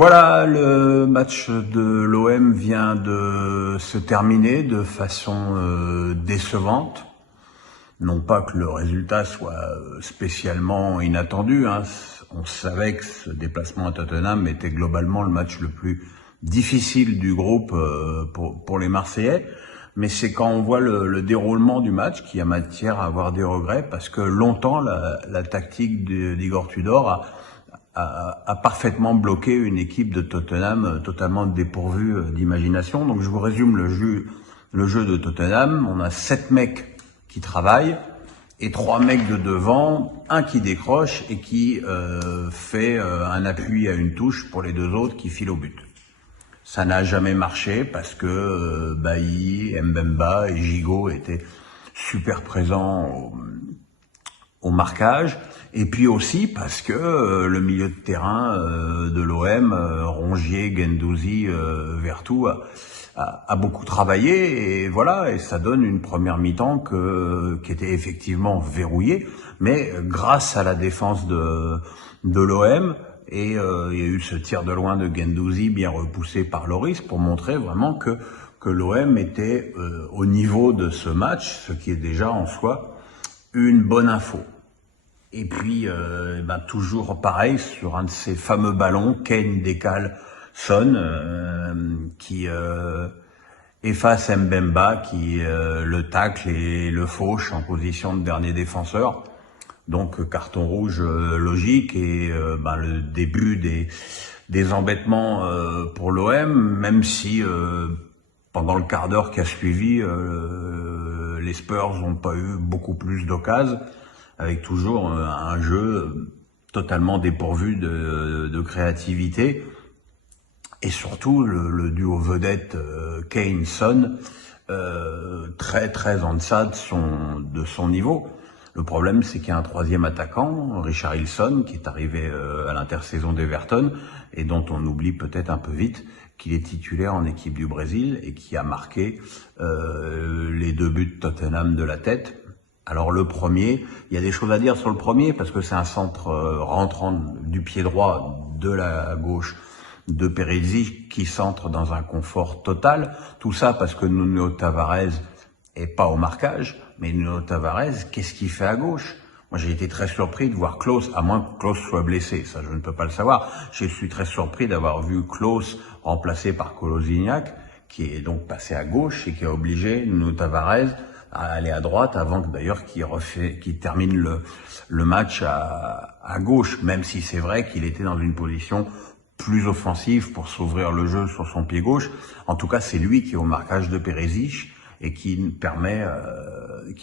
Voilà, le match de l'OM vient de se terminer de façon décevante. Non pas que le résultat soit spécialement inattendu, hein. On savait que ce déplacement à Tottenham était globalement le match le plus difficile du groupe pour les Marseillais. Mais c'est quand on voit le déroulement du match qu'il y a matière à avoir des regrets, parce que longtemps la tactique d'Igor Tudor a parfaitement bloqué une équipe de Tottenham totalement dépourvue d'imagination. Donc je vous résume le jeu de Tottenham. On a 7 mecs qui travaillent et 3 mecs de devant, un qui décroche et qui fait un appui à une touche pour les 2 autres qui filent au but. Ça n'a jamais marché parce que Bailly, Mbemba et Gigot étaient super présents au marquage, et puis aussi parce que le milieu de terrain de l'OM, Rongier, Guendouzi, Vertou, a beaucoup travaillé, et voilà, et ça donne une première mi-temps qui était effectivement verrouillée, mais grâce à la défense de l'OM, et il y a eu ce tir de loin de Guendouzi bien repoussé par Lloris pour montrer vraiment que l'OM était au niveau de ce match, ce qui est déjà en soi une bonne info. Et puis, toujours pareil, sur un de ces fameux ballons, Kane décale Son, qui efface Mbemba, qui le tacle et le fauche en position de dernier défenseur. Donc, carton rouge logique, et le début des embêtements pour l'OM, même si pendant le quart d'heure qui a suivi, les Spurs n'ont pas eu beaucoup plus d'occasions, avec toujours un jeu totalement dépourvu de créativité, et surtout le duo vedette Kane-Son très très en deçà de son niveau. Le problème, c'est qu'il y a un troisième attaquant, Richarlison, qui est arrivé à l'intersaison d'Everton et dont on oublie peut-être un peu vite qu'il est titulaire en équipe du Brésil et qui a marqué les 2 buts de Tottenham de la tête. Alors le premier, il y a des choses à dire sur le premier parce que c'est un centre rentrant du pied droit de la gauche de Perisic qui centre dans un confort total. Tout ça parce que Nuno Tavares est pas au marquage, mais Nuno Tavares, qu'est-ce qu'il fait à gauche? Moi, j'ai été très surpris de voir Klose, à moins que Klose soit blessé, ça je ne peux pas le savoir. Je suis très surpris d'avoir vu Klose remplacé par Kolasinac, qui est donc passé à gauche et qui a obligé Nuno Tavares à aller à droite avant que d'ailleurs qu'il termine le match à gauche, même si c'est vrai qu'il était dans une position plus offensive pour s'ouvrir le jeu sur son pied gauche. En tout cas, c'est lui qui est au marquage de Perisic et qui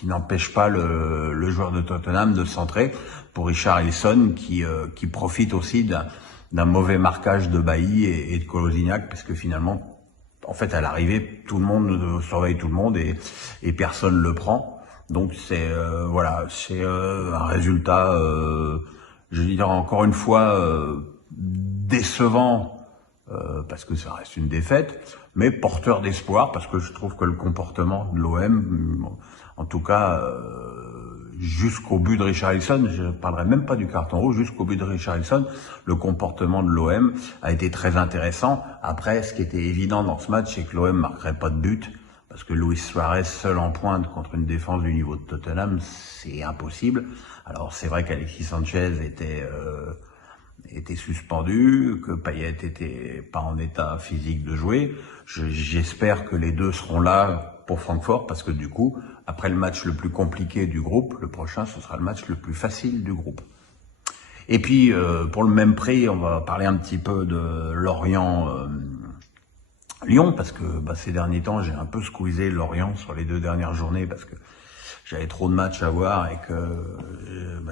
n'empêche pas le joueur de Tottenham de centrer pour Richarlison qui profite aussi d'un mauvais marquage de Bailly et de Kolasinac, parce que finalement, en fait, à l'arrivée, tout le monde surveille tout le monde et personne le prend. Donc c'est un résultat, je veux dire encore une fois, décevant, parce que ça reste une défaite, mais porteur d'espoir, parce que je trouve que le comportement de l'OM, en tout cas jusqu'au but de Richarlison, je ne parlerai même pas du carton rouge, jusqu'au but de Richarlison, le comportement de l'OM a été très intéressant. Après, ce qui était évident dans ce match, c'est que l'OM marquerait pas de but, parce que Luis Suarez seul en pointe contre une défense du niveau de Tottenham, c'est impossible. Alors c'est vrai qu'Alexis Sanchez était suspendu, que Payet était pas en état physique de jouer. J'espère que les deux seront là pour Francfort, parce que du coup, après le match le plus compliqué du groupe, le prochain, ce sera le match le plus facile du groupe. Et puis, pour le même prix, on va parler un petit peu de Lorient-Lyon, parce que ces derniers temps, j'ai un peu squeezé Lorient sur les 2 dernières journées, parce que j'avais trop de matchs à voir et que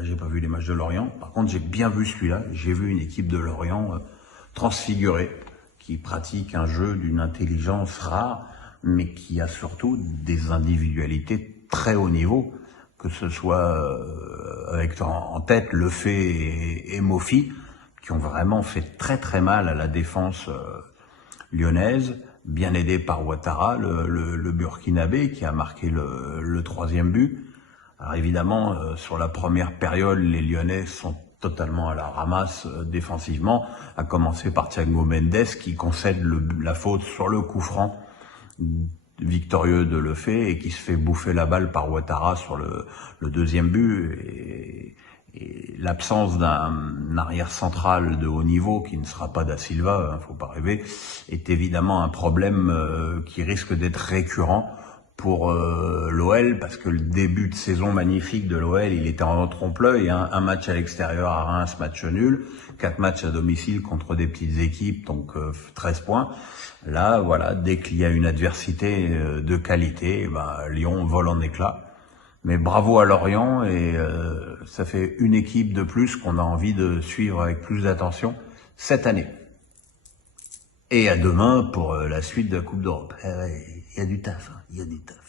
j'ai pas vu les matchs de Lorient. Par contre, j'ai bien vu celui-là. J'ai vu une équipe de Lorient transfigurée, qui pratique un jeu d'une intelligence rare, mais qui a surtout des individualités très haut niveau, que ce soit avec en tête Lefebvre et Mofi, qui ont vraiment fait très très mal à la défense lyonnaise, bien aidé par Ouattara, le Burkinabé, qui a marqué le 3e but. Alors évidemment, sur la première période, les Lyonnais sont totalement à la ramasse défensivement, à commencer par Thiago Mendes qui concède la faute sur le coup franc victorieux de Lefebvre et qui se fait bouffer la balle par Ouattara sur le deuxième but. Et l'absence d'un arrière central de haut niveau, qui ne sera pas Da Silva, faut pas rêver, est évidemment un problème qui risque d'être récurrent pour l'OL, parce que le début de saison magnifique de l'OL, il était en trompe-l'œil, hein. Un match à l'extérieur à Reims, match nul, 4 matchs à domicile contre des petites équipes, donc 13 points. Là, voilà, dès qu'il y a une adversité de qualité, Lyon vole en éclats. Mais bravo à Lorient, et ça fait une équipe de plus qu'on a envie de suivre avec plus d'attention cette année. Et à demain pour la suite de la Coupe d'Europe. Il y a du taf, il y a du taf.